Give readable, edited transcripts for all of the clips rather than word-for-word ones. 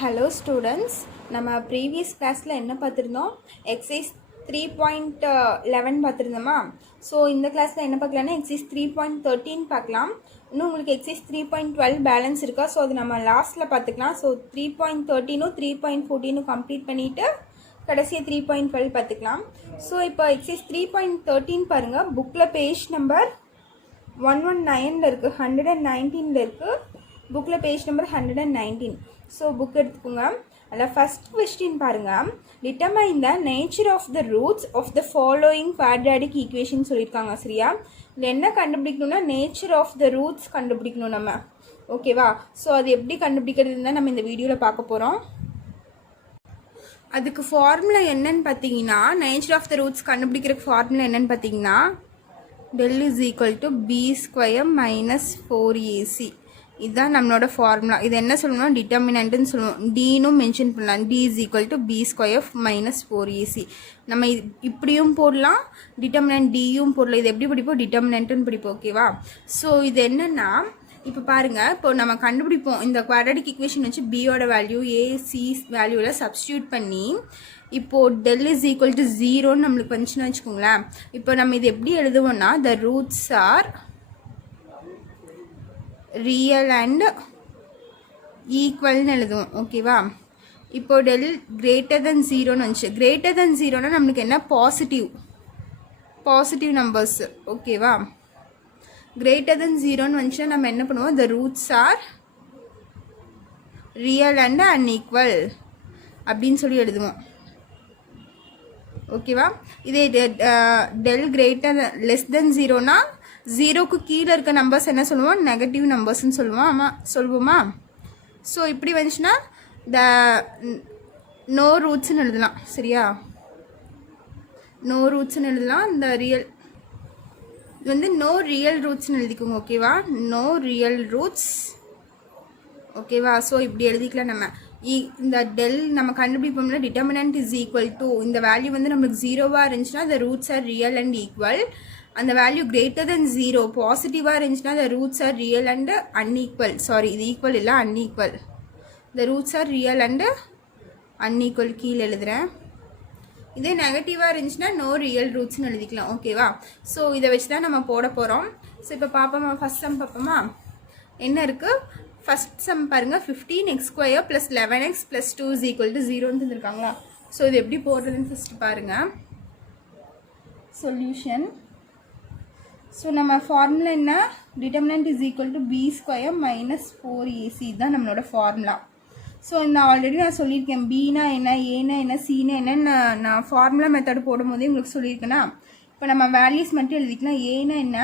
Hello students, நம்ம previous கிளாஸில் என்ன பார்த்துருந்தோம்? எக்ஸைஸ் 3.11 பார்த்துருந்தோமா? ஸோ இந்த கிளாஸில் என்ன பார்க்கலான்னா எக்ஸைஸ் 3.13 பார்க்கலாம். இன்னும் உங்களுக்கு எக்ஸைஸ் 3.12 பேலன்ஸ் இருக்கா? ஸோ அது நம்ம லாஸ்ட்டில் பார்த்துக்கலாம். ஸோ 3.13 3.14 கம்ப்ளீட் பண்ணிவிட்டு கடைசியாக 3.12 பார்த்துக்கலாம். ஸோ இப்போ எக்ஸைஸ் 3.13 பாருங்கள். புக்கில் பேஜ் நம்பர் 119 இருக்குது, 119 இருக்குது. புக்கில் பேஜ் நம்பர் 119. ஸோ புக் எடுத்துக்கோங்க. அதில் ஃபஸ்ட் கொஸ்டின் பாருங்கள். Determine the nature of the roots of the following quadratic equation சொல்லியிருக்காங்க. சரியா? இதில் என்ன கண்டுபிடிக்கணும்னா நேச்சர் ஆஃப் த ரூட்ஸ் கண்டுபிடிக்கணும் நம்ம. ஓகேவா? ஸோ அது எப்படி கண்டுபிடிக்கிறதுன்னு தான் நம்ம இந்த வீடியோவில் பார்க்க போகிறோம். அதுக்கு ஃபார்முலா என்னன்னு பார்த்தீங்கன்னா, நேச்சர் ஆஃப் த ரூட்ஸ் கண்டுபிடிக்கிறதுக்கு ஃபார்முலா என்னன்னு பார்த்தீங்கன்னா, del is equal to b square minus 4ac. இதுதான் நம்மளோட ஃபார்முலா. இது என்ன சொல்லணும்னா டிட்டர்மினன்ட்னு சொல்லுவோம். டினும் மென்ஷன் பண்ணலாம். D is equal to B square minus 4ac. நம்ம இப்படியும் போடலாம், டிட்டர்மினன்ட் டியும் போடலாம். இது எப்படி படிப்போம்? டிட்டர்மினன்ட்னு படிப்போம். ஓகேவா? ஸோ இது என்னென்னா, இப்போ பாருங்கள், இப்போ நம்ம கண்டுபிடிப்போம் இந்த குவாட்ராடிக் ஈக்குவேஷன் வச்சு பியோட வேல்யூ ஏசி வேல்யூவில் சப்ஸ்டியூட் பண்ணி இப்போது டெல் இஸ் ஈக்குவல் டு 0ன்னு நம்மளுக்கு வந்துச்சுன்னு வச்சுக்கோங்களேன். இப்போ நம்ம இது எப்படி எழுதுவோம்னா, the roots are real and ஈக்குவல்னு எழுதுவோம். ஓகேவா? இப்போ டெல் கிரேட்டர் தென் 0ன்னு வந்துச்சு. கிரேட்டர் தென் 0னா நம்மளுக்கு என்ன? Positive numbers. ஓகேவா? கிரேட்டர் தென் 0ன்னு வந்துச்சுன்னா நம்ம என்ன பண்ணுவோம்? த roots are real and unequal அப்படின்னு சொல்லி எழுதுவோம். ஓகேவா? இதே டெல் கிரேட்டர் லெஸ் தென் 0னா 0க்கு கீழே இருக்க நம்பர்ஸ் என்ன சொல்லுவோம்? நெகட்டிவ் நம்பர்ஸ்ன்னு சொல்லுவோமா? ஸோ இப்படி வந்துச்சுன்னா த நோ ரூட்ஸ்ன்னு எழுதலாம். சரியா? நோ ரூட்ஸ்ன்னு எழுதலாம். இந்த ரியல் இது வந்து நோ ரியல் ரூட்ஸ்ன்னு எழுதிக்கோங்க. ஓகேவா? No real roots. ஓகேவா? ஸோ இப்படி எழுதிக்கலாம் நம்ம. இந்த டெல் நம்ம கண்டுபிடிப்போம்னா டிட்டர்மினன்ட் இஸ் ஈக்குவல் டு இந்த வேல்யூ வந்து நம்மளுக்கு 0வாக இருந்துச்சுன்னா the roots are real and equal. அந்த வேல்யூ கிரேட்டர் தென் 0 பாசிட்டிவாக இருந்துச்சுன்னா the roots are real and unequal. Sorry, இது ஈக்குவல் இல்லை, unequal. The roots are real and unequal கீழே எழுதுகிறேன். இதே நெகட்டிவாக இருந்துச்சுன்னா நோ ரியல் ரூட்ஸ்னு எழுதிக்கலாம். ஓகேவா? ஸோ இதை வச்சு தான் நம்ம போட போகிறோம். ஸோ இப்போ பார்ப்போமா? ஃபஸ்ட் சம் பார்ப்போமா? என்ன இருக்குது? ஃபஸ்ட் சம் பாருங்கள். 15x square + 11x + 2 is equal to 0ன்னு தந்துருக்காங்களா? ஸோ இது எப்படி போடுறதுன்னு ஃபஸ்ட்டு பாருங்கள். சொல்யூஷன். ஸோ நம்ம ஃபார்முலா என்ன? Determinant is equal to B square minus 4ac தான் நம்மளோட ஃபார்முலா. ஸோ நான் ஆல்ரெடி சொல்லியிருக்கேன். பினா என்ன, ஏனா என்ன, சீனா என்னன்னு நான் ஃபார்முலா மெத்தட் போடும்போதே உங்களுக்கு சொல்லியிருக்கேன்னா. இப்போ நம்ம வேல்யூஸ் மட்டும் எழுதிக்கலாம். ஏனா என்ன?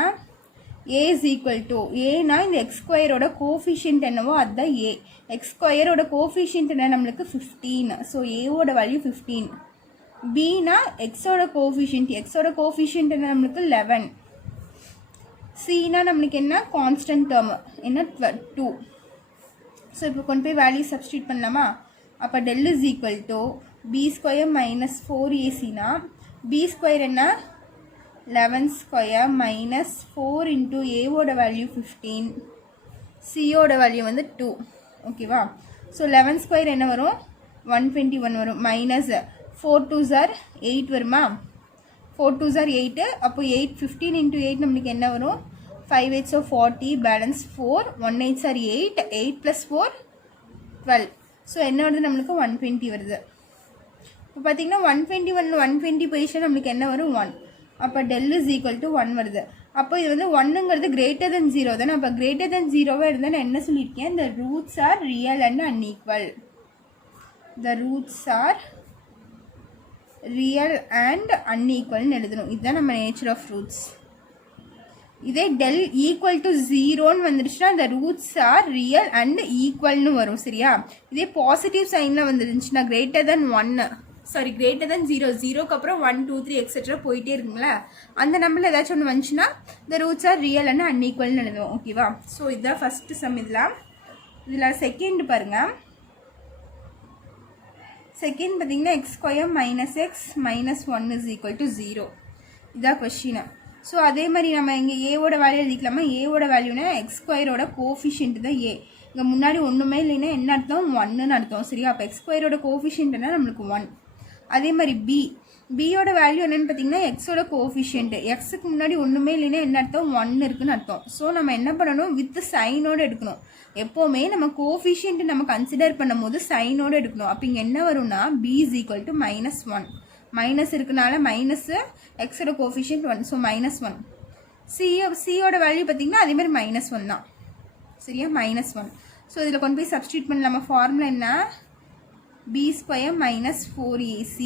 ஏ இஸ் ஈக்குவல் டு ஏனா இந்த எக்ஸ் ஸ்கொயரோட கோஃபிஷியன்ட் என்னவோ அதுதான் ஏ. எக்ஸ் ஸ்கொயரோட கோஃபிஷியன்ட் என்ன? நம்மளுக்கு 15. ஸோ ஏவோட வேல்யூ 15. பினா எக்ஸோட கோஃபிஷியன்ட் என்ன? நம்மளுக்கு 11. சினா நம்மளுக்கு என்ன? கான்ஸ்டன்ட் டேர்ம் என்ன? 2. ஸோ இப்போ கொண்டு போய் வேல்யூ சப்ஸ்டியூட் பண்ணலாமா? அப்போ del is equal to B square minus 4ac. B square என்ன? 11 ஸ்கொயர் மைனஸ் 4 இன்ட்டு ஏவோட வேல்யூ 15, சியோட வேல்யூ வந்து 2. ஓகேவா? ஸோ 11 ஸ்கொயர் என்ன வரும்? 121 வரும். மைனஸ் 4 2s are 8 வருமா? 4 2s are 8. அப்போ 8 15 இன்ட்டு 8 நம்மளுக்கு என்ன வரும்? 5 8s are 40, balance 4, 1 8s are 8, 8 + 4 12. So என்ன வருது? நம்மளுக்கு 120 வருது. இப்போ பார்த்தீங்கன்னா 121 120 பொசிஷன் நம்மளுக்கு என்ன வரும்? 1. அப்போ டெல் இஸ் ஈக்குவல் டு 1 வருது. அப்போ இது வந்து 1ங்கிறது கிரேட்டர் தென் 0 தானே. அப்போ கிரேட்டர் தென் 0வாக இருந்தால் நான் என்ன சொல்லியிருக்கேன்? The roots are real and unequal. The roots are real and அன்ஈக்குவல்னு எழுதணும். இதுதான் நம்ம நேச்சர் ஆஃப் ரூட்ஸ். இதே டெல் ஈக்குவல் டு 0ன்னு வந்துருச்சுன்னா the roots are real and ஈக்குவல்னு வரும். சரியா? இதே பாசிட்டிவ் சைனில் வந்துருந்துச்சுன்னா greater than 1, sorry greater than 0, 0க்கு அப்புறம் 1 2 3 எக்ஸெட்ரா போயிட்டே இருக்குங்களா, அந்த நம்பரில் ஏதாச்சும் ஒன்று வந்துச்சுன்னா the roots are real and அன்ஈக்குவல்னு எழுதுவோம். ஓகேவா? ஸோ இதுதான் ஃபஸ்ட்டு சம். இதில் செகண்ட் பாருங்கள். செகண்ட் பார்த்தீங்கன்னா x square minus x minus 1 is equal to 0. இதான் கொஷின். ஸோ அதே மாதிரி நம்ம இங்கே ஏவோட வேல்யூ எழுதிக்கலாமா? ஏவோட வேல்யூனா எக்ஸ் ஸ்கொயரோட கோஃபிஷியன்ட் தான் ஏ. இங்கே முன்னாடி ஒன்றுமே இல்லைன்னா என்ன அர்த்தம், ஒன்றுன்னு அர்த்தம். சரியா, அப்போ எக்ஸ் ஸ்கொயரோட கோஃபிஷியன்ட்னா நம்மளுக்கு 1. அதே மாதிரி பியோட வேல்யூ என்னென்னு பார்த்தீங்கன்னா எக்ஸோட கோஃபிஷியன்ட். எக்ஸுக்கு முன்னாடி ஒன்றுமே இல்லைன்னா என்ன அர்த்தம், 1 இருக்குன்னு அர்த்தம். ஸோ நம்ம என்ன பண்ணணும், வித் சைனோடு எடுக்கணும். எப்போவுமே நம்ம கோஃபிஷியன்ட் நம்ம கன்சிடர் பண்ணும் போது சைனோடு எடுக்கணும். அப்போ இங்கே என்ன வரும்னா b is equal to -1. Minus இருக்கனால மைனஸு, எக்ஸோட கோஃபிஷியன்ட் 1, ஸோ -1. சியோட வேல்யூ பார்த்தீங்கன்னா அதே மாதிரி -1 தான். சரியா, -1. ஸோ இதில் கொண்டு போய் சப்ஸ்டியூட் பண்ணலாமா, ஃபார்முலா என்ன, b ஸ்கொயர் மைனஸ் 4ac.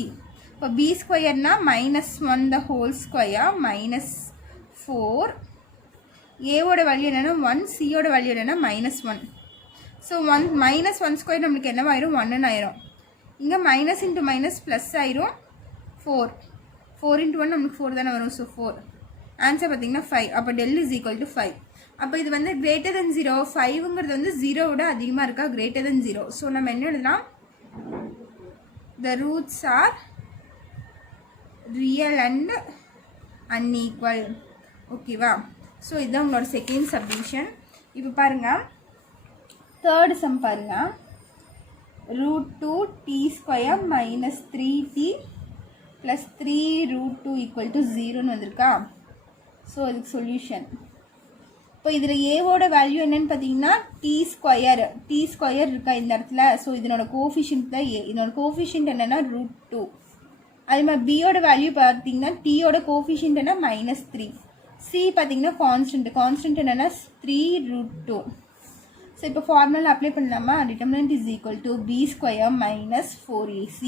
இப்போ b ஸ்கொயர்னா -1 the whole square minus 4. ஏவோட வேல்யூ என்னென்னா 1, சியோட வேல்யூ என்னென்னா -1. ஸோ -1 ஸ்கொயர் நம்மளுக்கு என்னவாயிரும், 1ன்னு ஆயிரும். இங்கே மைனஸ் இன்ட்டு மைனஸ் ப்ளஸ் ஆயிரும், 4 × 1 நம்மளுக்கு 4 தானே வரும். ஸோ 4 ஆன்சர் பார்த்தீங்கன்னா 5. அப்போ டெல் இஸ் ஈக்குவல் டு 5. அப்போ இது வந்து கிரேட்டர் தென் 0. 5ங்கிறது வந்து 0விட அதிகமாக இருக்கா, கிரேட்டர் தென் 0. ஸோ நம்ம என்ன எழுதலாம், the roots are real and unequal. ஓகேவா, ஸோ இதுதான் உங்களோட செகண்ட் சப்டிவிஷன். இப்போ பாருங்கள் தேர்ட் சம் பாருங்கள், √2t² minus 3t plus 3√2 equal to 0ன்னு வந்திருக்கா. ஸோ இதுக்கு சொல்யூஷன், இப்போ இதில் ஏவோட வேல்யூ என்னென்னு பார்த்தீங்கன்னா t² இருக்கா இந்த இடத்துல. ஸோ இதனோட கோஃபிஷியன்ட் தான் ஏ. இதனோட கோஃபிஷியன்ட் என்னென்னா √2. அதே மாதிரி பியோட வேல்யூ பார்த்தீங்கன்னா டீயோட கோஃபிஷியன்ட் என்ன -3. சி பார்த்தீங்கன்னா கான்ஸ்டன்ட் என்னென்னா 3√2. ஸோ இப்போ ஃபார்முலா அப்ளை பண்ணலாமா, determinant is equal to b² minus 4ac.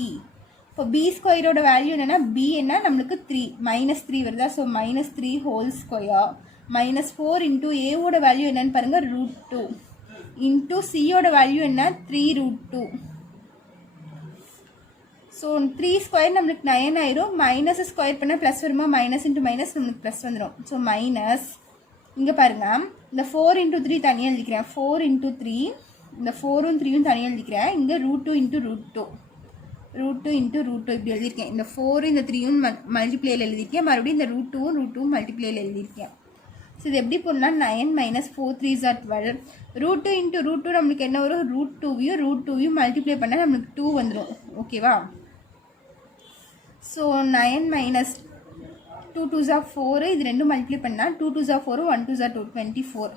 இப்போ b ஸ்கொயரோட வேல்யூ என்னென்னா b என்ன நம்மளுக்கு 3, -3 வருதா. So -3 whole square minus 4 into ஏவோட வேல்யூ என்னன்னு பாருங்கள் √2 இன்ட்டு சியோட வேல்யூ என்ன 3√2. ஸோ 3 ஸ்கொயர் நம்மளுக்கு 9 ஆயிரும். மைனஸ் ஸ்கொயர் பண்ணால் ப்ளஸ் வருமா, மைனஸ் இன்ட்டு மைனஸ் நம்மளுக்கு ப்ளஸ் வந்துடும். ஸோ மைனஸ் இங்கே பாருங்கள் இந்த 4 × 3 தனியாக எழுதிக்கிறேன், 4 × 3 இந்த 4ம் 3ம் தனியாக எழுதிக்கிறேன். இங்கே √2 × √2 இப்படி எழுதியிருக்கேன். இந்த 4 இந்த 3ம் மல்டிப்ளேயில் எழுதியிருக்கேன். மறுபடியும் இந்த √2ம் மல்டிப்ளேயில் எழுதியிருக்கேன். ஸோ இது எப்படி போடலாம், 9 - 4 3s are 12. √2 × √2 நம்மளுக்கு என்ன வரும், √2வையும் மல்டிப்ளை பண்ணால் நம்மளுக்கு 2 வந்துடும். ஓகேவா, ஸோ 9 - 2 2s are 4. இது ரெண்டும் மல்டிப்ளை பண்ணால் 2 2s are 4, 1 2s are 2, 24.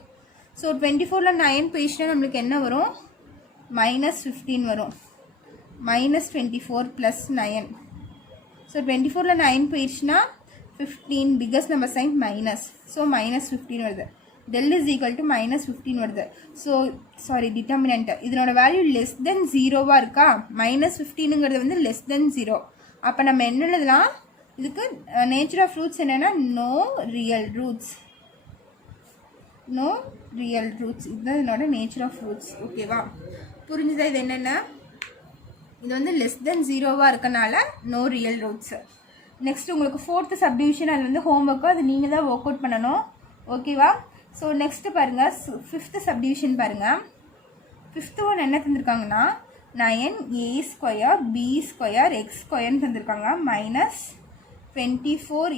So 24ல் 9 போயிடுச்சுன்னா நம்மளுக்கு என்ன வரும், -15 வரும். -24 + 9. ஸோ 24ல் 9 போயிடுச்சுன்னா 15, biggest number sign minus. So -15 வருது. டெல் இஸ் ஈக்குவல் டு -15 வருது. ஸோ சாரி டிட்டர்மினன்ட் இதனோட வேல்யூ லெஸ் தென் 0வாக இருக்கா. -15ங்கிறது வந்து லெஸ் தென் 0. அப்போ நம்ம என்ன எழுதலாம், இதுக்கு நேச்சர் ஆஃப் ரூட்ஸ் என்னென்னா நோ ரியல் ரூட்ஸ். இதுதான் இதனோட நேச்சர் ஆஃப் ரூட்ஸ். ஓகேவா, புரிஞ்சுதா இது என்னென்ன, இது வந்து லெஸ் தென் 0வாக இருக்கனால நோ ரியல் ரூட்ஸ். நெக்ஸ்ட் உங்களுக்கு 4th சப்டிவிஷன், அது வந்து ஹோம்ஒர்க்கு, அது நீங்கள் தான் ஒர்க் அவுட் பண்ணணும். ஓகேவா, ஸோ நெக்ஸ்ட்டு பாருங்கள் 5th சப்டிவிஷன் பாருங்கள். 5th ஒன் என்ன தந்திருக்காங்கன்னா 9a² b² x² தந்திருக்காங்க -24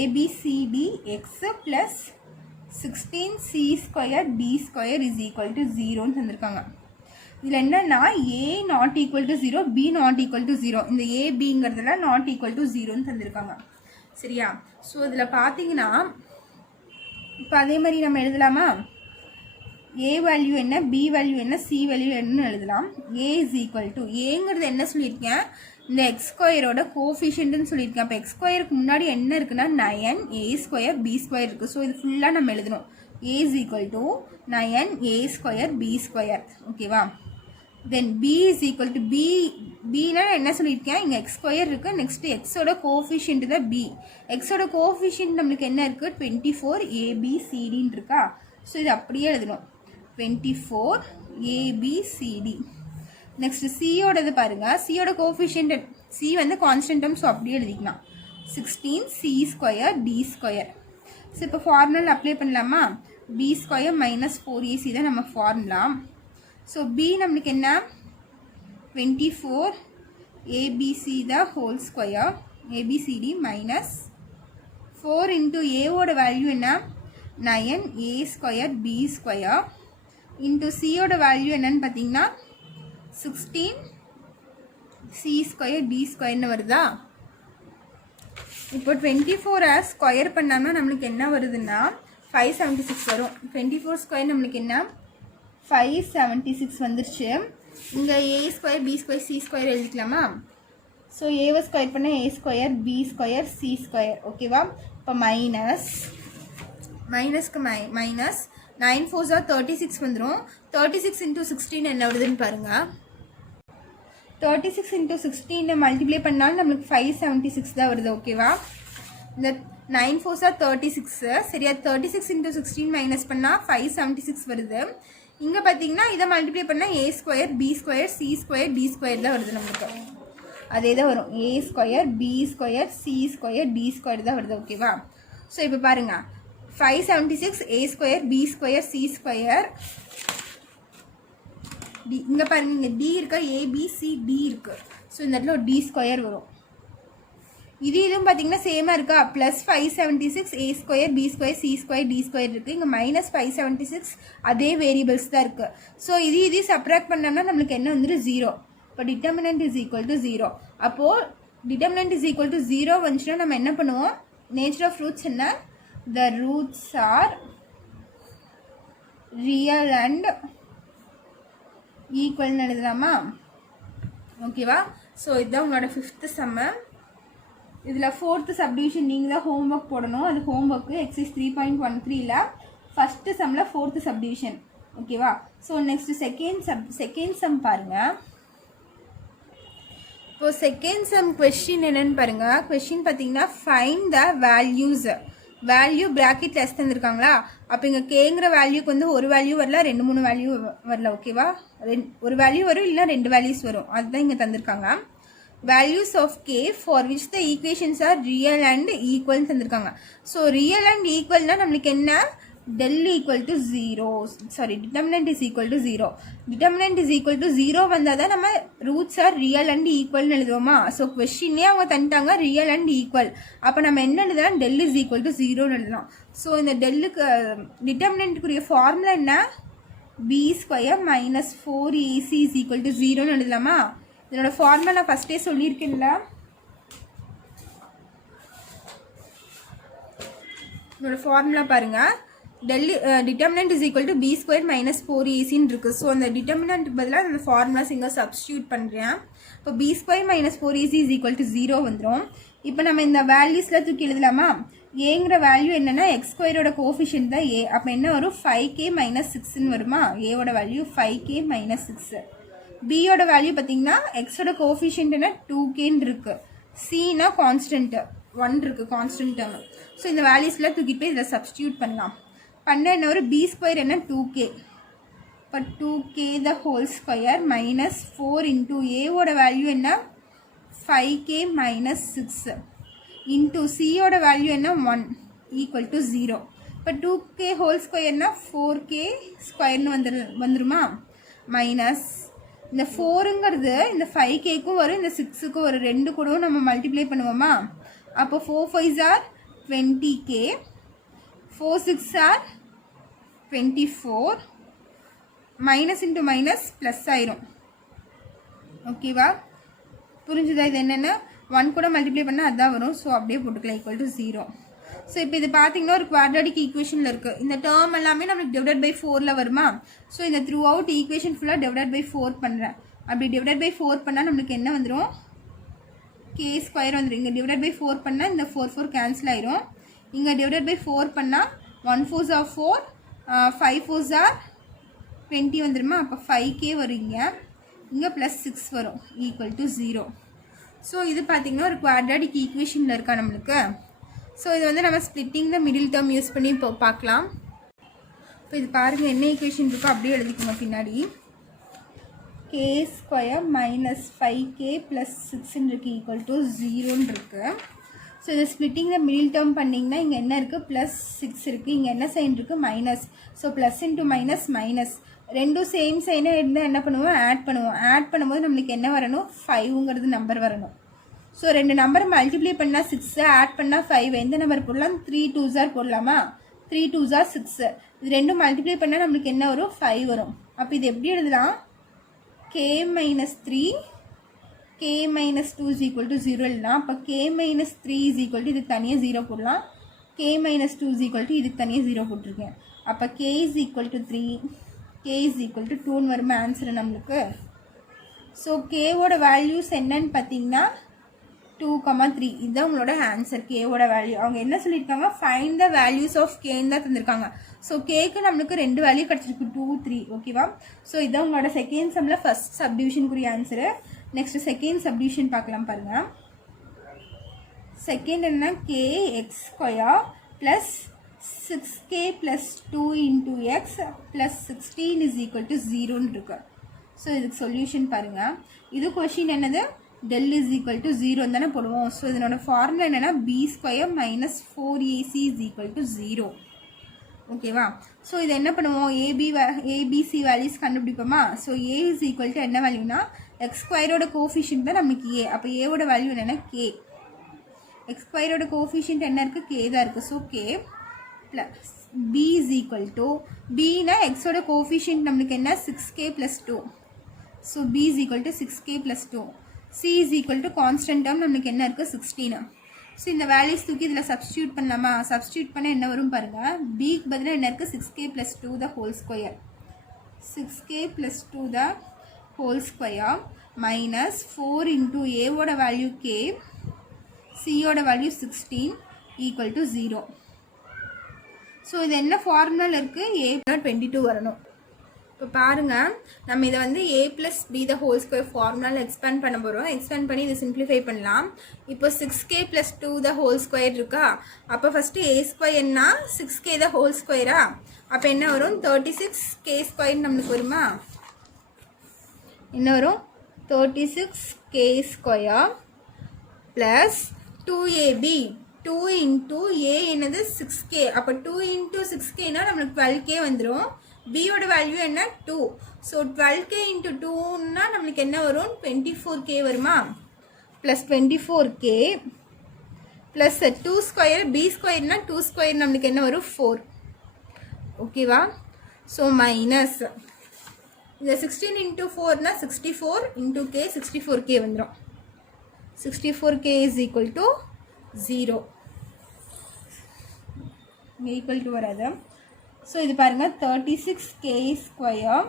abcd x plus 16c² d² is equal to 0ன்னு தந்திருக்காங்க. இதில் என்னென்னா a not equal to 0, b not equal to 0. இந்த a bங்கிறதுல not equal to 0ன்னு தந்திருக்காங்க. சரியா, ஸோ இதில் பார்த்தீங்கன்னா இப்போ அதே மாதிரி நம்ம எழுதலாமா, a வேல்யூ என்ன, b வேல்யூ என்ன, c வேல்யூ என்னன்னு எழுதலாம். a is equal to ஏங்கிறது என்ன சொல்லியிருக்கேன், இந்த x² கோஃபிஷியன்ட்னு சொல்லியிருக்கேன். அப்போ x²க்கு முன்னாடி என்ன இருக்குன்னா 9a² b² இருக்குது. ஸோ இது ஃபுல்லாக நம்ம எழுதணும். a is equal to 9a² b². ஓகேவா, தென் b is equal to bனா என்ன சொல்லியிருக்கேன், இங்கே x² இருக்குது. நெக்ஸ்ட்டு எக்ஸோட கோஃபிஷியன்ட் தான் b. எக்ஸோட கோஃபிஷியன்ட் நம்மளுக்கு என்ன இருக்குது 24 abcdன்னு இருக்கா. ஸோ இது அப்படியே எழுதணும் 24 abcd. நெக்ஸ்ட் சியோடது பாருங்கள், சியோட கோஃபிஷியன்ட் சி வந்து கான்ஸ்டன்ட் டேர்ம். ஸோ அப்படியே எழுதிக்கலாம் 16c² d². ஸோ இப்போ ஃபார்முலா அப்ளை பண்ணலாமா, b² - 4ac தான் நம்ம ஃபார்முலா. ஸோ b நம்மளுக்கு என்ன 24 abc the whole square abcd minus 4 into a ஓட வேல்யூ என்ன 9a² b² இன்ட்டு சியோட வேல்யூ என்னன்னு பார்த்தீங்கன்னா 16 சி ஸ்கொயர் டி ஸ்கொயர்னு வருதா. இப்போ 24 ஸ்கொயர் பண்ணாமல் நம்மளுக்கு என்ன வருதுன்னா 576 வரும். 24 ஸ்கொயர் நம்மளுக்கு என்ன 576 வந்துருச்சு. இங்கே A square B square C square எழுதிக்கலாமா. ஸோ ஏவை ஸ்கொயர் பண்ணால் A square B square C square ஓகேவா. இப்போ மைனஸ்க்கு மைனஸ் 9 4 36 வந்துடும். 36 × 16 என்ன வருதுன்னு பாருங்கள். 36 × 16 மல்டிப்ளை பண்ணாலும் நம்மளுக்கு 576 தான் வருது ஓகேவா. இந்த 9 4 36 சரியா. 36 × 16 மைனஸ் பண்ணால் 576 வருது. இங்கே பார்த்தீங்கன்னா இதை மல்டிப்ளை பண்ணால் A square B square C square D square தான் வருது நம்மளுக்கு. அதே தான் வரும். A square B square C square D square தான் வருது ஓகேவா. ஸோ இப்போ பாருங்கள் 576 A square B square C square D. இங்கே பாருங்கள் இங்கே டி இருக்கா ஏபிசிடி இருக்குது. ஸோ இந்த இடத்துல ஒரு டி ஸ்கொயர் வரும். இதுவும் பார்த்தீங்கன்னா சேமாக இருக்கா. Plus 576 A square B square C square D square இருக்குது. இங்கே மைனஸ் 576 அதே வேரியபிள்ஸ் தான் இருக்குது. ஸோ இது சப்ராக்ட் பண்ணோம்னா நம்மளுக்கு என்ன வந்துடும் 0. இப்போ டிட்டர்மினன்ட் இஸ் ஈக்குவல் டு 0. அப்போது டிட்டர்மினன்ட் இஸ் ஈக்குவல் டு 0 வந்துச்சுன்னா நம்ம என்ன பண்ணுவோம். நேச்சர் ஆஃப் ரூட்ஸ் என்ன. The roots are real and ஈக்குவல்னு எழுதலாமா ஓகேவா. ஸோ இதுதான் உங்களோட 5th சம்மு. இதில் 4th சப்டிவிஷன் நீங்கள் தான் ஹோம்ஒர்க் போடணும். அது ஹோம்ஒர்க்கு எக்ஸைஸ் 3.13ல் ஃபஸ்ட்டு சம்மில் 4th சப்டிவிஷன் ஓகேவா. ஸோ நெக்ஸ்ட் செகண்ட் சம் பாருங்கள். இப்போ செகண்ட் சம் கொஸ்டின் என்னென்னு பாருங்கள். கொஸ்டின் பார்த்தீங்கன்னா find the value bracket less தந்துருக்காங்களா. அப்போ இங்கே கேங்கிற வேல்யூக்கு வந்து ஒரு வேல்யூ வரல 2-3 வேல்யூ வரல ஓகேவா. ஒரு வேல்யூ வரும் இல்லை 2 வேல்யூஸ் வரும். அதுதான் இங்கே தந்திருக்காங்க. Values of k for which the equations are real and ஈக்குவல்னு தந்திருக்காங்க. ஸோ ரியல் அண்ட் ஈக்குவல்னால் நம்மளுக்கு என்ன del equal to 0 sorry determinant is equal to 0. determinant is equal to 0 வந்தால் தான் நம்ம roots are real and equal எழுதுவோமா. ஸோ கொஸ்டினே அவங்க தந்துட்டாங்க ரியல் அண்ட் ஈக்குவல். அப்போ நம்ம என்ன எழுதலாம் del is equal to 0 எழுதலாம். ஸோ இந்த டெல்லுக்கு டிட்டர்மினண்ட்டுக்குரிய ஃபார்முலா என்ன b square minus 4ac is equal to 0 எழுதலாமா. இதனோட ஃபார்முலா நான் ஃபஸ்ட்டே சொல்லியிருக்கேன்ல. இதனோட ஃபார்முலா பாருங்கள். Determinant is equal to B square minus 4ac இருக்குது. ஸோ அந்த டிட்டர்மினன்ட்டுக்கு பதிலாக அந்த ஃபார்முலாஸ் இங்கே சப்ஸ்டியூட் பண்ணுறேன். இப்போ B square minus 4ac is equal to 0 வந்துடும். இப்போ நம்ம இந்த வேல்யூஸில் தூக்கி எழுதலாமா. ஏங்கிற வேல்யூ என்னென்னா எக்ஸ் ஸ்கொயரோட கோஃபிஷியன்ட் தான் ஏ. அப்போ என்ன வரும் 5k மைனஸ் 6ன்னு வருமா. ஏவோட வேல்யூ 5k மைனஸ் 6. பியோட வேல்யூ பார்த்தீங்கன்னா எக்ஸோட கோஃபிஷியன்ட் என்ன 2kன்னு இருக்குது. சினா கான்ஸ்டன்ட்டு 1 இருக்குது கான்ஸ்டன்ட் டேர்ம். ஸோ இந்த வேல்யூஸில் தூக்கிட்டு போய் இதில் சப்ஸ்டியூட் பண்ணலாம். என்ன ஒரு பி ஸ்கொயர் என்ன 2k. இப்போ 2k த ஹோல் ஸ்கொயர் மைனஸ் 4 இன்டூ ஏவோட வேல்யூ என்ன 5k மைனஸ் 6 இன்டூ சியோட வேல்யூ என்ன 1 ஈக்குவல் டு 0. இப்போ 2k ஹோல் ஸ்கொயர்னா 4k ஸ்கொயர்னு வந்துருமா. மைனஸ் இந்த 4ங்கிறது இந்த 5kக்கும் வரும் இந்த 6க்கும் வரும். 2 கூடவும் நம்ம மல்டிப்ளை பண்ணுவோமா. அப்போ 4 5s are 20k 4 6 are 24 minus into minus plus ஆயிரும் ஓகேவா. புரிஞ்சுதா. இது என்னென்னா 1 கூட மல்டிப்ளை பண்ணால் அதுதான் வரும். ஸோ அப்படியே போட்டுக்கலாம் ஈக்குவல் டு 0. ஸோ இப்போ இது பார்த்தீங்கன்னா ஒரு குவாட்ராட்டிக் ஈக்குவேஷனில் இருக்குது. இந்த டேர்ம் எல்லாமே நம்மளுக்கு டிவைடட் பை 4ல் வருமா. ஸோ இந்த த்ரூ அவுட் ஈக்குவேஷன் ஃபுல்லாக டிவைடட் பை 4 பண்ணுறேன். அப்படி டிவைடட் பை 4 பண்ணால் நம்மளுக்கு என்ன வந்துடும் k ஸ்கொயர் வந்துடும். இங்கே டிவைடட் பை 4 பண்ணால் இந்த 4 4 கேன்சல் ஆயிரும். இங்கே டிவைடட் பை 4 பண்ணால் 1 4s are 4 5 4s are 20 வந்துடுமா. அப்போ 5k வருங்க. இங்கே ப்ளஸ் 6 வரும் ஈக்குவல் டு 0. ஸோ இது பார்த்திங்கன்னா ஒரு குவாட்ராட்டிக் ஈக்குவேஷனில் இருக்கா நம்மளுக்கு. ஸோ இது வந்து நம்ம ஸ்ப்ளிட்டிங் த மிடில் டேர்ம் யூஸ் பண்ணி இப்போ பார்க்கலாம். இப்போ இது பாருங்கள் என்ன ஈக்குவேஷன் இருக்கோ அப்படியே எழுதிக்கோங்க பின்னாடி. k square minus 5k plus 6 இருக்குது ஈக்குவல் டு 0ன்னு இருக்குது. ஸோ இதை ஸ்ப்ளிட்டிங் த மிடில் டேர்ம் பண்ணிங்கன்னா இங்கே என்ன இருக்குது ப்ளஸ் 6 இருக்குது. இங்கே என்ன சைன் இருக்குது minus. So plus into minus minus ரெண்டும் சேம் சைனாக இருந்தால் என்ன பண்ணுவோம் ஆட் பண்ணுவோம். ஆட் பண்ணும்போது நம்மளுக்கு என்ன வரணும் 5ங்கிறது நம்பர் வரணும். ஸோ 2 நம்பர் மல்டிப்ளை பண்ணால் 6 ஆட் பண்ணால் 5 எந்த நம்பர் போடலாம் 3 2s போடலாமா. 3 2s are 6. இது ரெண்டும் மல்டிப்ளை பண்ணால் நம்மளுக்கு என்ன வரும் 5 வரும். அப்போ இது எப்படி எழுதலாம் k minus 3 k minus 2 is equal to 0 எழுதலாம். அப்போ k minus 3 is equal to இதுக்கு தனியாக 0 போடலாம். k minus 2 is equal to இதுக்கு தனியாக 0 போட்டிருக்கேன். அப்போ k is equal to 3 k is equal to 2ன்னு வருமா ஆன்சர் நம்மளுக்கு. ஸோ கேவோட வேல்யூஸ் என்னன்னு பார்த்தீங்கன்னா 2,3 இதுதான் உங்களோட ஆன்சர். கேவோட வேல்யூ அவங்க என்ன சொல்லியிருக்காங்க ஃபைண்ட் த வேல்யூஸ் ஆஃப் கேன்னு தான் தந்திருக்காங்க. ஸோ கேக்கு நம்மளுக்கு 2 வேல்யூ கிடச்சிருக்கு 2 3 ஓகேவா. ஸோ இதான் உங்களோட செகண்ட் சம்மில் ஃபஸ்ட் சப்டிவிஷனுக்குரிய ஆன்சரு. நெக்ஸ்ட் செகண்ட் சப்டிவிஷன் பார்க்கலாம் பாருங்கள். செகண்ட் என்ன k x square plus 6k plus 2 into x plus 16 is equal to 0ன்னு இருக்கு. ஸோ இதுக்கு சொல்யூஷன் பாருங்கள். இது கொஷின் என்னது del is equal to 0 தானே போடுவோம். ஸோ இதனோட ஃபார்முலா என்னென்னா b square minus 4ac is equal to 0 ஓகேவா. ஸோ இது என்ன பண்ணுவோம் ஏபிசி வேல்யூஸ் கண்டுபிடிப்போமா. So a is equal to என்ன வேல்யூனா எக்ஸ் ஸ்கொயரோட கோஃபிஷியன்ட் தான் நமக்கு a. அப்போ ஏவோட வேல்யூ என்னென்னா k. எக்ஸ் ஸ்கொயரோட கோஃபிஷியன்ட் என்ன இருக்குது k தான் இருக்குது. So k plus b is equal to bனா எக்ஸோட கோஃபிஷியன்ட் நம்மளுக்கு என்ன 6k plus 2. So b is equal to 6k plus 2. c is equal to constant term நம்மளுக்கு என்ன இருக்குது 16. ஸோ இந்த வேல்யூஸ் தூக்கி இதில் சப்ஸ்டியூட் பண்ணலாமா. சப்ஸ்டியூட் பண்ண என்ன வரும் பாருங்கள். பிக்கு பதிலாக என்ன இருக்குது 6k plus 2 the whole square 6k plus 2 the whole square minus 4 into ஏவோட வேல்யூ k சியோட வேல்யூ 16 ஈக்குவல் டு 0. ஸோ இது என்ன ஃபார்முலாவில் இருக்குது a 22 வரணும். இப்போ பாருங்கள் நம்ம இதை வந்து a plus B the whole square ஃபார்முலாவில் எக்ஸ்பேண்ட் பண்ண போகிறோம். எக்ஸ்பேண்ட் பண்ணி இதை சிம்பிளிஃபை பண்ணலாம். இப்போ 6k plus 2 the whole square இருக்கா. அப்போ ஃபஸ்ட்டு a ஸ்கொயர்னா 6k த ஹோல் ஸ்கொயரா. அப்போ என்ன வரும் 36k ஸ்கொயர் நம்மளுக்கு வருமா. என்ன வரும் 36k square plus 2ab 2 into a என்னது 6k. அப்போ 2 இன்டூ 6kனா நம்மளுக்கு 12k வந்துடும். பியோட வேல்யூ என்ன 2. ஸோ 12k இன்ட்டு 2ன்னா நம்மளுக்கு என்ன வரும் 24k வருமா. Plus 24k plus 2 square B ஸ்கொயர்னா 2 ஸ்கொயர் நம்மளுக்கு என்ன வரும் 4 ஓகேவா. ஸோ மைனஸ் இந்த 16 இன்ட்டு 4னா 64 இன்ட்டு k 64k வந்துடும். 64k is equal to 0 equal to வராது. ஸோ இது பாருங்கள் 36k square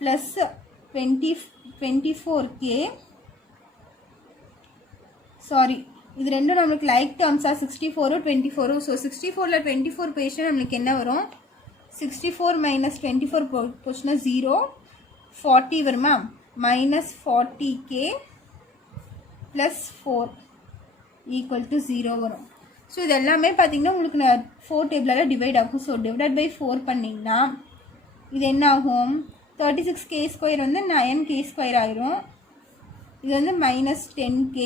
plus 24k sorry இது ரெண்டும் நம்மளுக்கு லைக் டேர்ம்ஸாக 64 24. ஸோ 64ல் 24 போயிடுச்சுன்னா நம்மளுக்கு என்ன வரும் 64 மைனஸ் 24 போச்சுன்னா 0 40 வருமா. Minus 40k plus 4 equal to 0 வரும். ஸோ இது எல்லாமே பார்த்தீங்கன்னா உங்களுக்கு நான் 4 டேபிளால் டிவைட் ஆகும். ஸோ டிவைட் பை 4 பண்ணிங்கன்னா இது என்ன ஆகும் 36k ஸ்கொயர் வந்து 9k ஸ்கொயர் ஆயிரும். இது வந்து மைனஸ் 10k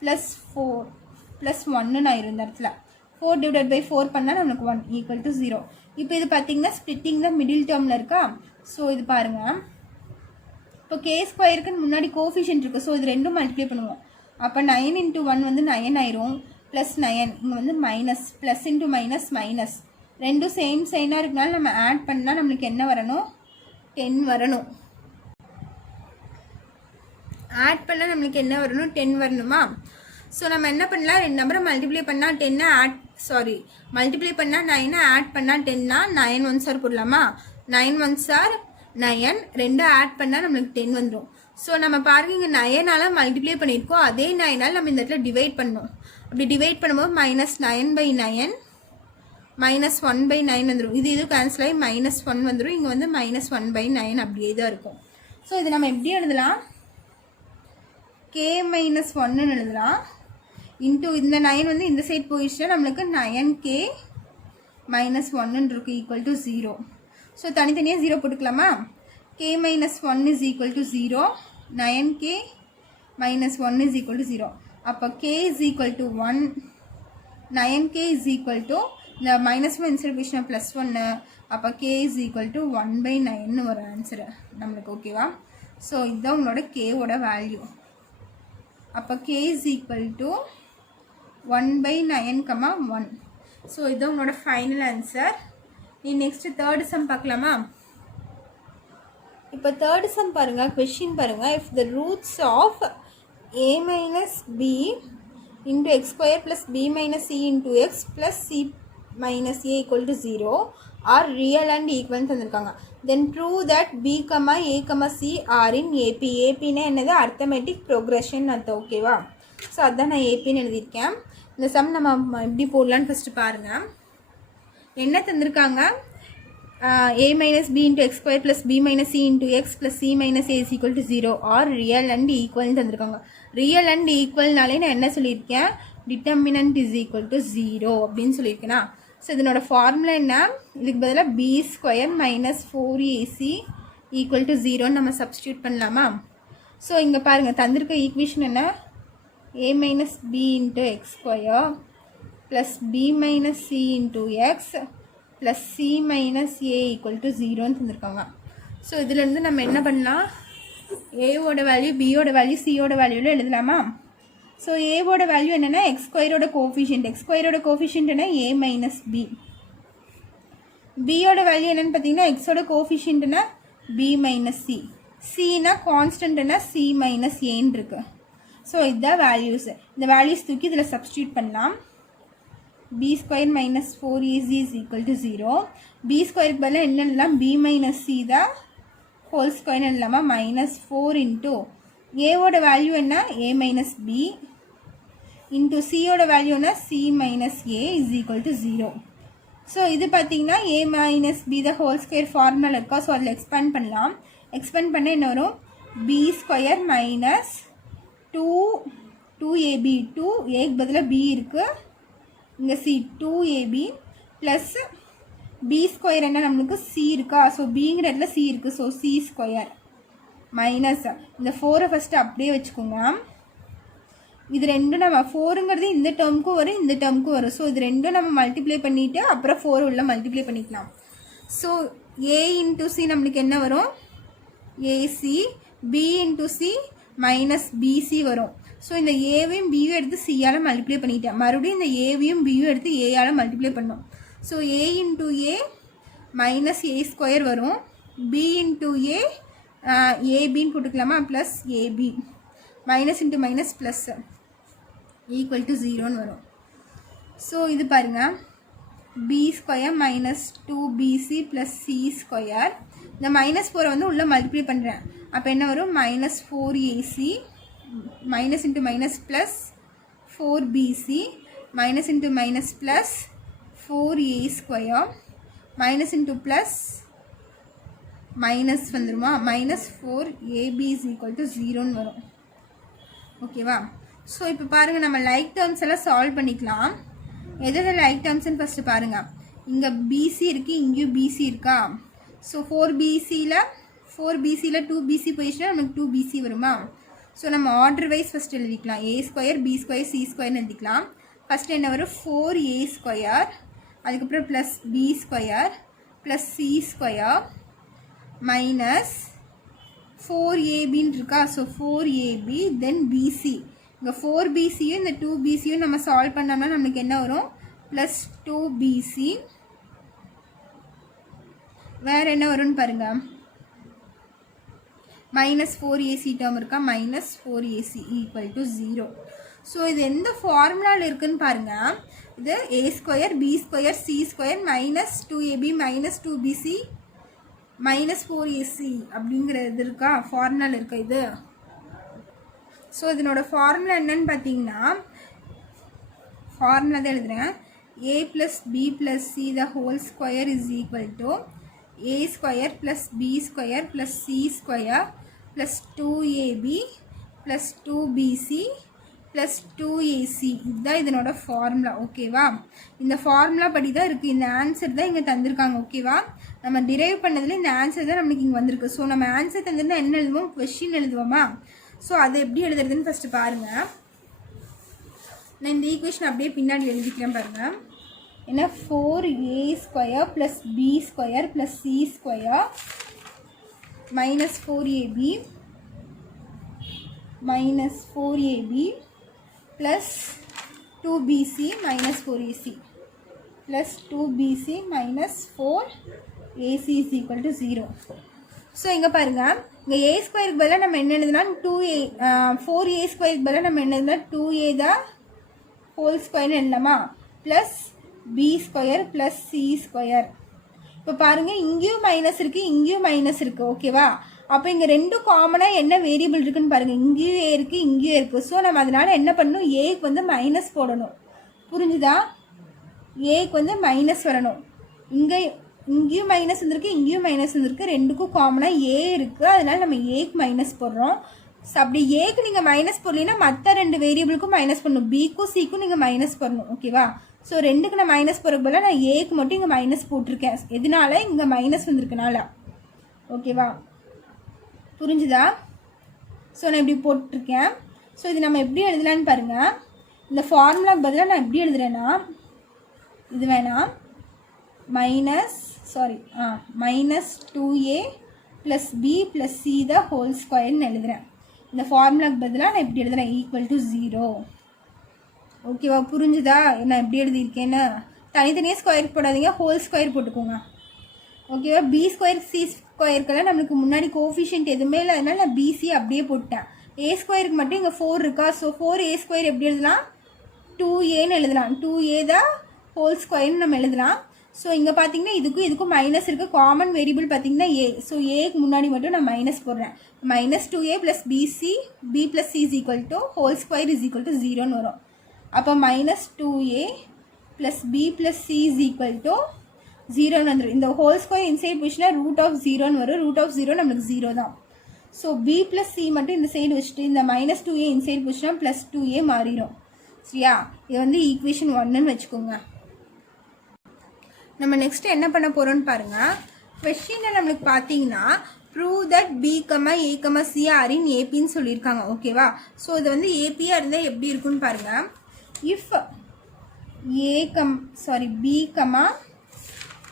ப்ளஸ் 4 ப்ளஸ் 1ன்னு ஆயிரும். இந்த இடத்துல 4 டிவைட் பை 4 பண்ணால் நம்மளுக்கு 1 ஈக்குவல் டு 0. இப்போ இது பார்த்தீங்கன்னா ஸ்ப்ளிட்டிங் தான் மிடில் டேர்மில் இருக்கா. ஸோ இது பாருங்கள் இப்போ k ஸ்கொயருக்கு முன்னாடி கோஃபிஷியன்ட் இருக்குது. ஸோ இது ரெண்டும் மல்டிப்ளை பண்ணுவோம். அப்போ 9 இன்ட்டு 1 வந்து 9 ஆயிரும் ப்ளஸ் 9 இங்கே வந்து minus plus into minus minus ரெண்டும் சேம் சைனாக இருக்கனால நம்ம ஆட் பண்ணால் நம்மளுக்கு என்ன வரணும் 10 வரணும். ஆட் பண்ணால் நம்மளுக்கு என்ன வரணும் 10 வரணுமா. ஸோ நம்ம என்ன பண்ணலாம் 2 நம்பரை மல்டிப்ளை பண்ணால் 10 ஆட் மல்டிப்ளை பண்ணால் 9 ஆட் பண்ணால் 10னா 9 1s போடலாமா. 9 1s 9 ரெண்டும் ஆட் பண்ணால் நம்மளுக்கு 10 வந்துடும். ஸோ நம்ம பாருங்க இங்கே 9ஆல் மல்டிப்ளை பண்ணியிருக்கோம். அதே 9ஆல் நம்ம இந்த இடத்துல டிவைட் பண்ணணும். அப்படி டிவைட் பண்ணும்போது மைனஸ் 9/9 மைனஸ் 1/9 வந்துடும். இது கேன்சல் ஆகி மைனஸ் 1 வந்துடும். இங்கே வந்து மைனஸ் 1/9 அப்படியே தான் இருக்கும். ஸோ இது நம்ம எப்படி எழுதலாம் k மைனஸ் 1ன்னு எழுதலாம். இன்ட்டு இந்த 9 வந்து இந்த சைட் போயிடுச்சுன்னா நம்மளுக்கு 9k மைனஸ் 1ன்னு இருக்குது ஈக்குவல் டு 0. ஸோ தனித்தனியாக 0 போட்டுக்கலாமா. k minus 1 is equal to 0. 9k minus 1 is equal to 0. அப்போ k is equal to 1. 9k is equal to இந்த மைனஸ் 1 இன்சைட் போயிடுச்சுன்னா ப்ளஸ் 1. அப்போ k is equal to 1/9 ஒரு ஆன்சரு நம்மளுக்கு ஓகேவா. ஸோ இதுதான் உங்களோட கேவோட வேல்யூ. அப்போ k is equal to 1/9, 1. So இதுதான் உங்களோட ஃபைனல் ஆன்சர். நீ நெக்ஸ்ட் தேர்ட் சம் பார்க்கலாமா? இப்போ தேர்ட் சம் பாருங்கள், கொஷின் பாருங்கள். If the roots of a minus b into x square plus b minus c into x plus c minus a equal to 0 are real and equal தந்திருக்காங்க. then prove that b, a, c are in AP. APனா என்னது? arithmetic progression அர்த்தம். ஓகேவா? So அதுதான் நான் ஏபின்னு எழுதியிருக்கேன். இந்த some நம்ம எப்படி போடலான்னு ஃபஸ்ட்டு பாருங்கள். என்ன தந்திருக்காங்க? a minus b into x square plus b minus c into x plus c minus a is equal to 0 or real and equal தந்திருக்காங்க. ரியல் அண்ட் ஈக்குவல்னாலே நான் என்ன சொல்லியிருக்கேன்? டிட்டர்மினன்ட் இஸ் ஈக்குவல் டு 0 அப்படின்னு சொல்லியிருக்கேனா? ஸோ இதனோட formula என்ன? இதுக்கு பதிலாக B square minus 4ac equal to 0ன்னு நம்ம சப்ஸ்டியூட் பண்ணலாமா? ஸோ இங்கே பாருங்கள், தந்திருக்க ஈக்குவேஷன் என்ன? a minus b into x square plus b minus c into x plus c minus a equal to 0ன்னு தந்திருக்காங்க. ஸோ இதுலேருந்து நம்ம என்ன பண்ணலாம்? ஏவோட வேல்யூ, பியோட வேல்யூ, சியோட வேல்யூவில் எழுதலாமா? ஸோ ஏவோட வேல்யூ என்னென்னா எக்ஸ் ஸ்கொயரோட கோஃபிஷியன்ட். எக்ஸ் ஸ்கொயரோட கோஃபிஷியன்ட் என்ன? A minus B. பியோட வேல்யூ என்னென்னு பார்த்தீங்கன்னா எக்ஸோட கோஃபிஷியன்ட்னா பி மைனஸ் சி. சினா கான்ஸ்டன்ட்னா சி மைனஸ் ஏன்னு இருக்கு. ஸோ இதுதான் வேல்யூஸ். இந்த வேல்யூஸ் தூக்கி இதில் சப்ஸ்டியூட் பண்ணலாம். b square minus 4ac is equal to 0. b ஸ்கொயருக்கு பதிலாக என்ன எழுதலாம்? b மைனஸ் சி தான் ஹோல் ஸ்கொயர்னு எழுதலாமா? மைனஸ் 4 இன்ட்டு ஏவோட வேல்யூ என்ன? a மைனஸ் பி இன்ட்டு சியோட வேல்யூ என்ன? c minus A is equal to 0. So இது பார்த்தீங்கன்னா a minus B the whole square formula இருக்கா? ஸோ அதில் எக்ஸ்பேண்ட் பண்ணலாம். எக்ஸ்பேண்ட் பண்ண என்ன வரும்? b square minus 2ab. 2aக்கு பதிலாக b இருக்குது, இங்கே C 2ab plus B square என்ன நம்மளுக்கு? சி இருக்கா? ஸோ பிங்கிற இடத்துல சி இருக்குது. ஸோ சி ஸ்கொயர் மைனஸ் இந்த 4 ஃபஸ்ட்டு அப்படியே வச்சுக்கோங்க. இது ரெண்டும் நம்ம 4ங்கிறது இந்த டேர்முக்கும் வரும், இந்த டேர்முக்கும் வரும். ஸோ இது ரெண்டும் நம்ம மல்டிப்ளை பண்ணிவிட்டு அப்புறம் 4 உள்ள மல்டிப்ளை பண்ணிக்கலாம். ஸோ ஏ இன்ட்டு சி நம்மளுக்கு என்ன வரும்? AC. B into C minus BC வரும். ஸோ இந்த ஏவையும் பியும் எடுத்து சியால் மல்டிப்ளை பண்ணிட்டேன். மறுபடியும் இந்த ஏவையும் பியும் எடுத்து ஏயால் மல்டிப்ளை பண்ணோம். So A into A minus A square வரும். பி இன்ட்டு ஏ ஏபின்னு போட்டுக்கலாமா? Plus AB minus into minus plus equal to 0ன்னு வரும். ஸோ இது பாருங்கள், B square minus 2bc plus C square. இந்த மைனஸ் 4 வந்து உள்ளே மல்டிப்ளை பண்ணுறேன். அப்போ என்ன வரும்? Minus 4ac minus into minus plus 4bc minus into minus plus 4a square minus into plus minus வந்துருமா? minus 4ab is equal to 0ன்னு வரும். ஓகேவா? ஸோ இப்போ பாருங்கள், நம்ம லைக் டேர்ம்ஸ் எல்லாம் சால்வ் பண்ணிக்கலாம். எது லைக் டேர்ம்ஸ்ன்னு ஃபஸ்ட்டு பாருங்கள். இங்கே பிசி இருக்குது, இங்கேயும் பிசி இருக்கா? ஸோ 4bcயில் 2bc போயிடுச்சுன்னா நமக்கு 2bc வருமா? ஸோ நம்ம ஆர்டர் வைஸ் ஃபஸ்ட் எழுதிக்கலாம். A square, B square, C ஸ்கொயர்னு எழுதிக்கலாம். ஃபஸ்ட்டு என்ன வரும்? 4a ஸ்கொயர், அதுக்கப்புறம் plus B square plus C square minus 4abன்னு இருக்கா? So 4ab then BC. இங்கே 4bcயும் இந்த 2bcயும் நம்ம சால்வ் பண்ணோம்னா நம்மளுக்கு என்ன வரும்? Plus 2bc. வேறு என்ன வரும்னு பாருங்கள். மைனஸ் 4ac டேர்ம் இருக்கா? Minus 4ac equal to 0. So இது எந்த ஃபார்முலாவில் இருக்குதுன்னு பாருங்கள். இது A square, B square, C square minus 2ab minus 2bc minus 4ac அப்படிங்கிற இது இருக்கா? ஃபார்முலாவில் இருக்கா இது? ஸோ இதனோட ஃபார்முலா என்னன்னு பார்த்தீங்கன்னா, ஃபார்முலா தான் எழுதுகிறேன். a plus B plus C the whole square is equal to a square plus B square plus C square plus 2ab plus 2bc plus 2ac. இதுதான் இதனோட ஃபார்முலா. ஓகேவா? இந்த ஃபார்முலா படி தான் இருக்குது. இந்த ஆன்சர் தான் இங்கே தந்திருக்காங்க. ஓகேவா? நம்ம டிரைவ் பண்ணதில் இந்த ஆன்சர் தான் நம்மளுக்கு இங்கே வந்திருக்கு. ஸோ நம்ம ஆன்சர் தந்திருந்தால் என்ன எழுதுவோம்? கொஷின் எழுதுவோமா? ஸோ அதை எப்படி எழுதுறதுன்னு ஃபஸ்ட்டு பாருங்கள். நான் இந்த ஈக்குவேஷன் அப்படியே பின்னாடி எழுதிக்கிறேன் பாருங்கள். என்ன? 4a square plus B square plus C square minus 4ab minus 4ab plus 2bc minus 4ac. plus 2bc minus 4ac is equal to 0. So இங்கே பாருங்கள், இங்கே a ஸ்கொயருக்கு பதிலாக நம்ம என்ன எழுதுனா 2a 4a ஸ்கொயருக்கு பதிலாக நம்ம என்ன எழுதுனா 2a தான் ஹோல் ஸ்கொயர்னு எழுதலாமா, plus b square plus c square. இப்போ பாருங்கள், இங்கேயும் மைனஸ் இருக்குது, இங்கேயும் மைனஸ் இருக்குது. ஓகேவா? அப்போ இங்கே ரெண்டும் காமனாக என்ன வேரியபிள் இருக்குன்னு பாருங்கள், இங்கேயும் ஏ இருக்குது, இங்கேயும் இருக்குது. ஸோ நம்ம அதனால் என்ன பண்ணணும், ஏக்கு வந்து மைனஸ் போடணும். புரிஞ்சுதா? ஏக்கு வந்து மைனஸ் வரணும். இங்கேயும் மைனஸ் வந்திருக்கு, இங்கேயும் மைனஸ் வந்திருக்கு, ரெண்டுக்கும் காமனாக ஏ இருக்குது. அதனால் நம்ம ஏக்கு மைனஸ் போடுறோம். ஸோ அப்படி ஏக்கு நீங்கள் மைனஸ் போடலைன்னா மற்ற ரெண்டு வேரியபிளுக்கும் மைனஸ் பண்ணணும். பிக்கும் சிக்கும் நீங்கள் மைனஸ் பண்ணணும். ஓகேவா? ஸோ ரெண்டுக்கு நான் மைனஸ் போடுறதுக்கு பதிலாக நான் ஏக்கு மட்டும் இங்கே மைனஸ் போட்டிருக்கேன். எதனால? இங்கே மைனஸ் வந்திருக்கனால. ஓகேவா? புரிஞ்சுதா? ஸோ நான் இப்படி போட்டிருக்கேன். ஸோ இது நம்ம எப்படி எழுதலான்னு பாருங்கள். இந்த ஃபார்முலாக்கு பதிலாக நான் எப்படி எழுதுறேன்னா, இது வேணாம், minus 2a plus b plus c the whole ஸ்கொயர்னு எழுதுகிறேன். இந்த ஃபார்முலாக்கு பதிலாக நான் எப்படி எழுதுறேன், ஈக்குவல் டு 0. ஓகேவா? புரிஞ்சுதா நான் எப்படி எழுதியிருக்கேன்னு? தனித்தனியாக ஸ்கொயர் போடாதீங்க, ஹோல் ஸ்கொயர் போட்டுக்கோங்க. ஓகேவா? பி ஸ்கொயர் சி ஸ்கொயருக்கெல்லாம் நம்மளுக்கு முன்னாடி கோஃபிஷியன்ட் எதுவுமே இல்லை, அதனால நான் பிசி அப்படியே போட்டேன். ஏ ஸ்கொயருக்கு மட்டும் இங்கே 4 இருக்கா. ஸோ 4a ஸ்கொயர் எப்படி எழுதலாம், 2aன்னு எழுதலாம். 2a தான் ஹோல் ஸ்கொயர்னு நம்ம எழுதலாம். ஸோ இங்கே பார்த்தீங்கன்னா இதுக்கும் மைனஸ் இருக்குது. காமன் வேரியபிள் பார்த்தீங்கன்னா ஏ. ஸோ ஏக்கு முன்னாடி மட்டும் நான் மைனஸ் போடுறேன். Minus 2a plus b plus c is equal to whole square is equal to 0ன்னு வரும். அப்போ minus 2a plus b plus c is equal to 0ன்னு வந்துடும். இந்த ஹோல் ஸ்கொயர் இன்சைட் போச்சுன்னா ரூட் ஆஃப் 0ன்னு வரும். ரூட் ஆஃப் 0 நம்மளுக்கு 0 தான். ஸோ b ப்ளஸ் c மட்டும் இந்த சைடு வச்சுட்டு இந்த மைனஸ் 2a இன்சைட் போச்சுன்னா ப்ளஸ் 2a மாறிடும். சரியா? இது வந்து ஈக்குவேஷன் 1ன்னு வச்சுக்கோங்க. நம்ம நெக்ஸ்ட் என்ன பண்ண போகிறோம்னு பாருங்கள். கொஸ்டினில் நம்மளுக்கு பார்த்தீங்கன்னா prove that b, a, c are in ஏபின்னு சொல்லியிருக்காங்க. ஓகேவா? ஸோ இது வந்து ஏபியாக இருந்தால் எப்படி இருக்குன்னு பாருங்கள். இஃப் b,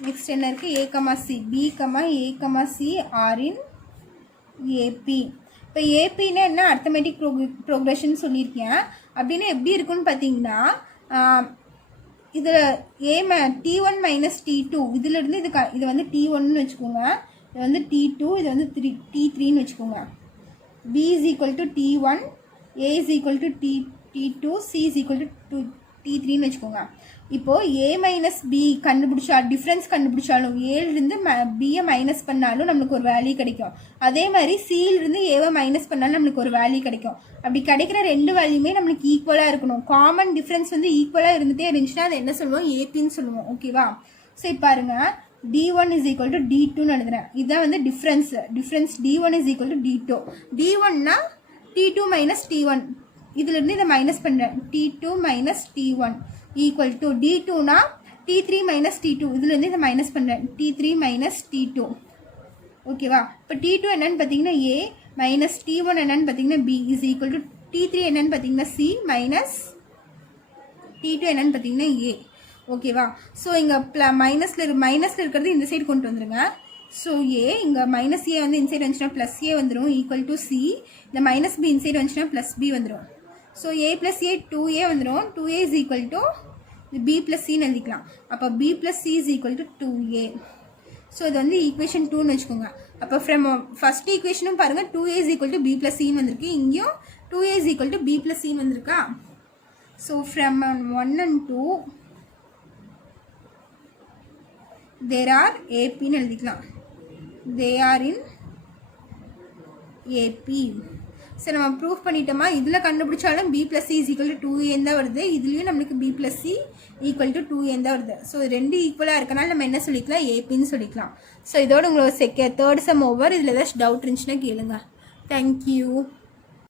நெக்ஸ்ட் என்ன இருக்குது, a, c, b, a, c are in AP. இப்போ ஏபின்னா என்ன, அர்த்தமெட்டிக் ப்ரோக்ரஷன் சொல்லியிருக்கேன். அப்படின்னா எப்படி இருக்குன்னு பார்த்தீங்கன்னா, இதில் t1 மைனஸ் t2 இதிலிருந்து இது வந்து t1ன்னு வச்சுக்கோங்க, இது வந்து t2, இது வந்து t3ன்னு வச்சுக்கோங்க. b is equal to t1, a is equal to t2, c is equal to t3ன்னு வச்சுக்கோங்க. இப்போது a மைனஸ் b டிஃப்ரென்ஸ் கண்டுபிடிச்சாலும் ஏலிருந்து பியை மைனஸ் பண்ணாலும் நம்மளுக்கு ஒரு வேல்யூ கிடைக்கும். அதே மாதிரி சியிலிருந்து ஏவை மைனஸ் பண்ணாலும் நம்மளுக்கு ஒரு வேல்யூ கிடைக்கும். அப்படி கிடைக்கிற ரெண்டு வேல்யூமே நம்மளுக்கு ஈக்குவலாக இருக்கணும். காமன் டிஃப்ரென்ஸ் வந்து ஈக்குவலாக இருந்துகிட்டே இருந்துச்சுன்னா அதை என்ன சொல்லுவோம், ஏபின்னு சொல்லுவோம். ஓகேவா? ஸோ இப்போ பாருங்கள், d1 இஸ் ஈக்குவல் டு d2ன்னு எழுதுறேன். இதுதான் வந்து difference d1 is equal to d2. d1னா t2 மைனஸ் t1, இதிலிருந்து இதை மைனஸ் பண்ணுறேன், t2 minus t1 equal to d2னா t3 மைனஸ் t2, இதுலேருந்து இதை மைனஸ் பண்ணுறேன், t3 மைனஸ் t2. ஓகேவா? இப்போ t2 என்னன்னு பார்த்தீங்கன்னா a மைனஸ் t1 என்னன்னு பார்த்தீங்கன்னா b is equal to t3 என்னன்னு பார்த்தீங்கன்னா c மைனஸ் t2 என்னன்னு பார்த்தீங்கன்னா a. ஓகேவா? ஸோ இங்கே மைனஸில் இருக்கிறது இந்த சைடு கொண்டு வந்துடுங்க. ஸோ ஏ இங்கே மைனஸ் ஏ வந்து இன்சைட் வந்துச்சுன்னா ப்ளஸ் ஏ வந்துடும் ஈக்குவல் டு சி. இந்த மைனஸ் பி இன்சைட் வந்துச்சுன்னா ப்ளஸ் பி வந்துடும். So A plus A 2a வந்துடும். 2a is equal to b plus சின்னு எழுதிக்கலாம். அப்போ b plus C is equal to 2a. So இது வந்து ஈக்குவேஷன் 2ன்னு வச்சுக்கோங்க. அப்போ ஃப்ரம் ஃபஸ்ட் ஈக்குவேஷனும் பாருங்கள் 2a is equal to b plus சின்னு வந்திருக்கு. இங்கேயும் 2a is equal to b plus சின்னு வந்திருக்கா. So from 1 and 2 there are APன்னு எழுதிக்கலாம். they are in AP. சரி, நம்ம ப்ரூஃப் பண்ணிட்டோமா? இதில் கண்டுபிடிச்சாலும் b plus C is equal to 2a தான் வருது. இதுலேயும் நம்மளுக்கு b plus C equal to 2a தான் வருது. ஸோ ரெண்டு ஈக்குவலாக இருக்கனால நம்ம என்ன சொல்லிக்கலாம், ஏபின்னு சொல்லிக்கலாம். ஸோ இதோட உங்களோட தேர்ட் சம் ஓவர். இதில் ஏதாச்சும் டவுட் இருந்துச்சுன்னா கேளுங்க. தேங்க்யூ.